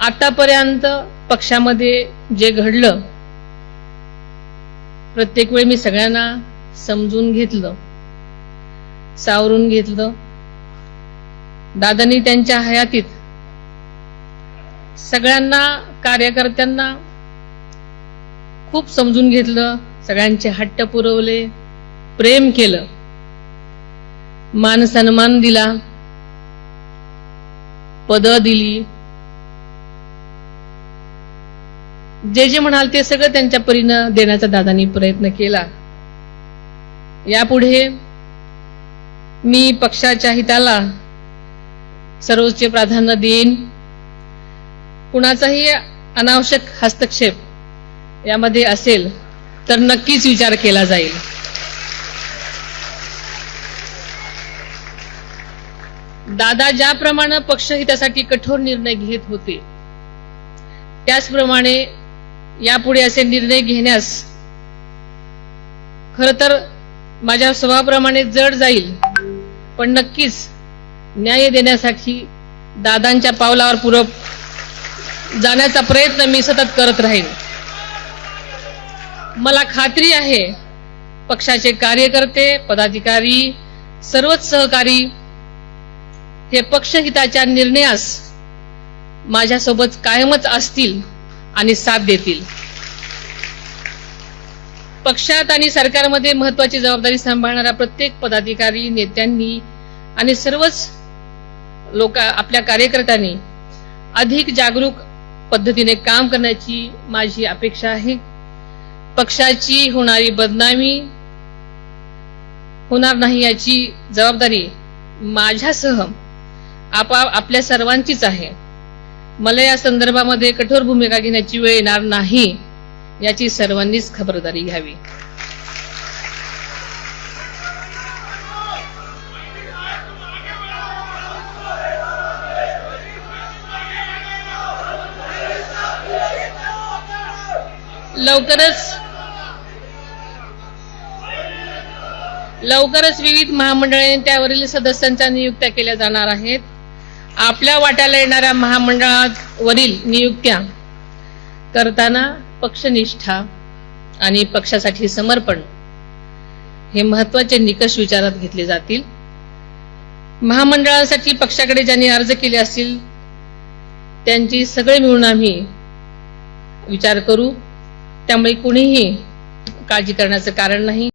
आतापर्यंत पक्षामध्ये जे घडलं प्रत्येक वेळी मी सगळ्यांना समजून घेतलं, सावरून घेतलं. दादांनी त्यांच्या हयातीत सगळ्यांना, कार्यकर्त्यांना खूप समजून घेतलं, सगळ्यांचे हट्ट पुरवले, प्रेम केलं, मान सन्मान दिला, पद दिली. जे जे म्हणाल ते सगळं त्यांच्या परीनं देण्याचा दादांनी प्रयत्न केला. यापुढे मी पक्षाच्या हिताला सर्वोच्च प्राधान्य देईन. कुणाचाही अनावश्यक हस्तक्षेप यामध्ये असेल तर नक्कीच विचार केला जाईल. दादा ज्याप्रमाणे पक्षहितासाठी कठोर निर्णय घेत होते त्याचप्रमाणे यापुढे असे निर्णय घेण्यास खरं तर माझ्या स्वभावाप्रमाणे जड जाईल, पण नक्कीच न्याय देण्यासाठी दादांच्या पावलावर पुढे जाण्याचा प्रयत्न मी सतत करत राहीन. मला खात्री आहे पक्षाचे कार्यकर्ते, पदाधिकारी, सर्वच सहकारी हे पक्षहिताच्या निर्णयास माझ्यासोबत कायमच असतील आणि साथ देतील. पक्षात आणि सरकारमध्ये महत्वाची जबाबदारी सांभाळणाऱ्या प्रत्येक पदाधिकारी, नेत्यांनी आणि सर्वच आपल्या कार्यकर्त्यांनी अधिक जागरूक पद्धतीने काम करण्याची माझी अपेक्षा आहे. पक्षाची होणारी बदनामी होणार नाही याची जबाबदारी माझ्यासह आपल्या सर्वांचीच आहे. मला या संदर्भामध्ये कठोर भूमिका घेण्याची वेळ येणार नाही याची सर्वांनीच खबरदारी घ्यावी. लवकरच विविध महामंडळे त्यावरील सदस्यांच्या नियुक्त्या केल्या जाणार आहेत. आपल्या वाट्याला येणाऱ्या महामंडळावरील नियुक्त्या करताना पक्षनिष्ठा आणि पक्षासाठी समर्पण हे महत्वाचे निकष विचारात घेतले जातील. महामंडळासाठी पक्षाकडे ज्यांनी अर्ज केले असतील त्यांची सगळे मिळून आम्ही विचार करू. त्यामुळे कोणीही काळजी करण्याचं कारण नाही.